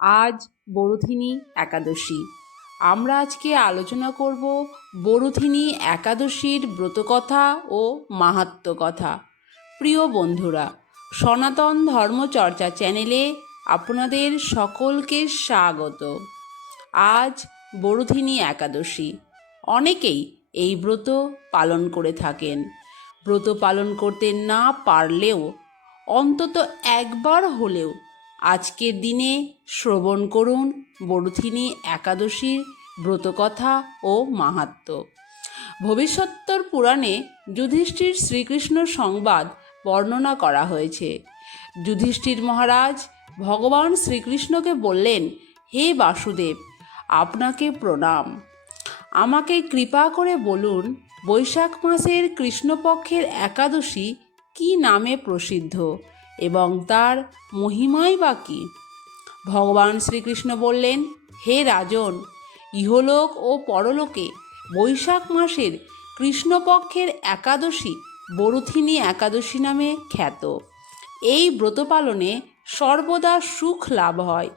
আজ বরুথিনী একাদশী। আমরা আজকে আলোচনা করব বরুথিনী একাদশীর ব্রতকথা ও মাহাত্ম্য কথা। প্রিয় বন্ধুরা, সনাতন ধর্মচর্চা চ্যানেলে আপনাদের সকলকে স্বাগত। আজ বরুথিনী একাদশী। অনেকেই এই ব্রত পালন করে থাকেন। ব্রত পালন করতে না পারলেও অন্তত একবার হলেও আজকের দিনে শ্রবণ করুন বরুথিনী একাদশীর ব্রতকথা ও মাহাত্ম্য। ভবিষ্যোত্তর পুরাণে যুধিষ্ঠির শ্রীকৃষ্ণ সংবাদ বর্ণনা করা হয়েছে। যুধিষ্ঠির মহারাজ ভগবান শ্রীকৃষ্ণকে বললেন, হে বাসুদেব, আপনাকে প্রণাম। আমাকে কৃপা করে বলুন, বৈশাখ মাসের কৃষ্ণপক্ষের একাদশী কি নামে প্রসিদ্ধ এবং তার মহিমাই বা কী? ভগবান শ্রীকৃষ্ণ বললেন, হে রাজন, ইহলোক ও পরলোকে বৈশাখ মাসের কৃষ্ণপক্ষের একাদশী বরুথিনী একাদশী নামে খ্যাত। এই ব্রত পালনে সর্বদা সুখ লাভ হয়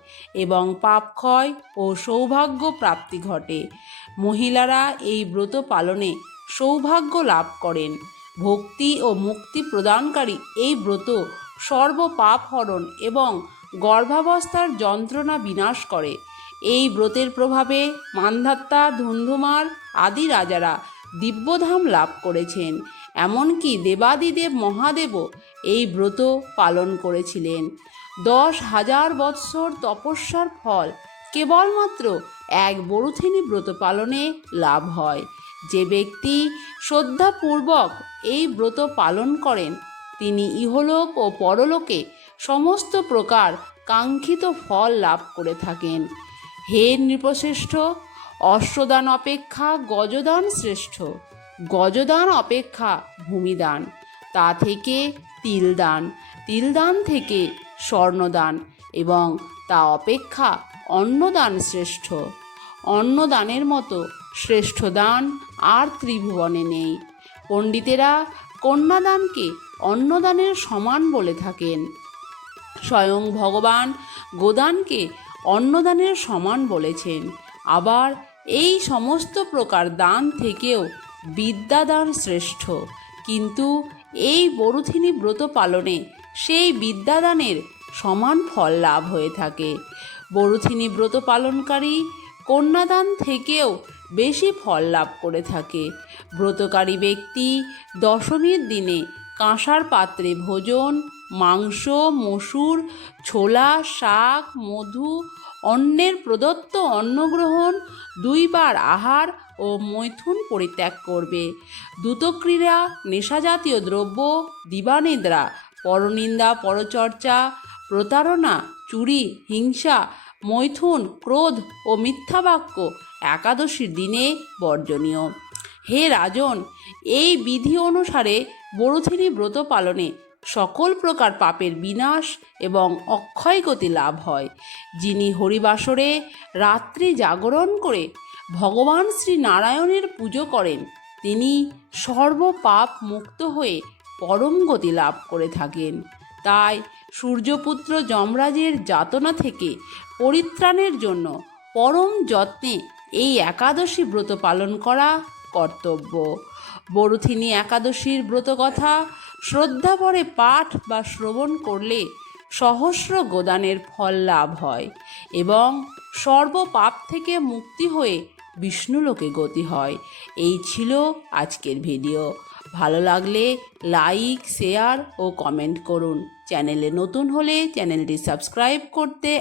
এবং পাপক্ষয় ও সৌভাগ্য প্রাপ্তি ঘটে। মহিলারা এই ব্রত পালনে সৌভাগ্য লাভ করেন। ভক্তি ও মুক্তি প্রদানকারী এই ব্রত সর্বপাপ হরণ এবং গর্ভাবস্থার যন্ত্রণা বিনাশ করে। এই ব্রতের প্রভাবে মান্ধাত্তা, ধুন্ধুমার আদি রাজারা দিব্যধাম লাভ করেছেন। এমনকি দেবাদিদেব মহাদেবও এই ব্রত পালন করেছিলেন। 10,000 বৎসর তপস্যার ফল কেবলমাত্র এক বরুথিনী ব্রত পালনে লাভ হয়। যে ব্যক্তি শ্রদ্ধাপূর্বক এই ব্রত পালন করেন তিনি ইহলোক ও পরলোকে সমস্ত প্রকার কাঙ্ক্ষিত ফল লাভ করে থাকেন। হে নৃপশ্রেষ্ঠ, অশ্বদান অপেক্ষা গজদান শ্রেষ্ঠ। গজদান অপেক্ষা ভূমিদান, তা থেকে তিলদান, তিলদান থেকে স্বর্ণদান এবং তা অপেক্ষা অন্নদান শ্রেষ্ঠ। অন্নদানের মতো শ্রেষ্ঠ দান আর ত্রিভুবনে নেই। পণ্ডিতেরা কন্যাদানকে অন্নদানের সমান বলে থাকেন। স্বয়ং ভগবান গোদানকে অন্নদানের সমান বলেছেন। আবার এই সমস্ত প্রকার দান থেকেও বিদ্যাদান শ্রেষ্ঠ। কিন্তু এই বরুথিনী ব্রত পালনে সেই বিদ্যাদানের সমান ফল লাভ হয়ে থাকে। বরুথিনী ব্রত পালনকারী কন্যাদান থেকেও বেশি ফল লাভ করে থাকে। ব্রতকারী ব্যক্তি দশমীর দিনে কাঁসার পাত্রে ভোজন, মাংস, মসুর, ছোলা, শাক, মধু, অন্যের প্রদত্ত অন্নগ্রহণ, 2 বার আহার ও মৈথুন পরিত্যাগ করবে। দ্রুতক্রীড়া, নেশাজাতীয় দ্রব্য, দিবানিদ্রা, পরনিন্দা, পরচর্চা, প্রতারণা, চুরি, হিংসা, মৈথুন, ক্রোধ ও মিথ্যাবাক্য একাদশীর দিনে বর্জনীয়। হে রাজন, এই বিধি অনুসারে বরুথিনী ব্রত পালনে সকল প্রকার পাপের বিনাশ এবং অক্ষয়গতি লাভ হয়। যিনি হরিবাসরে রাত্রি জাগরণ করে ভগবান শ্রী নারায়ণের পুজো করেন তিনি সর্বপাপ মুক্ত হয়ে পরম গতি লাভ করে থাকেন। তাই সূর্যপুত্র যমরাজের যাতনা থেকে পরিত্রাণের জন্য পরম যত্নে এই একাদশী ব্রত পালন করা কর্তব্য। বরুথিনী একাদশীর ব্রতকথা শ্রদ্ধাভরে পাঠ বা শ্রবণ করলে সহস্র গোদানের ফল লাভ হয় এবং সর্বপাপ থেকে মুক্তি হয়ে বিষ্ণুলোকে গতি হয়। এই ছিল আজকের ভিডিও। ভালো লাগলে লাইক, শেয়ার ও কমেন্ট করুন। চ্যানেলে নতুন হলে চ্যানেলটি সাবস্ক্রাইব করতে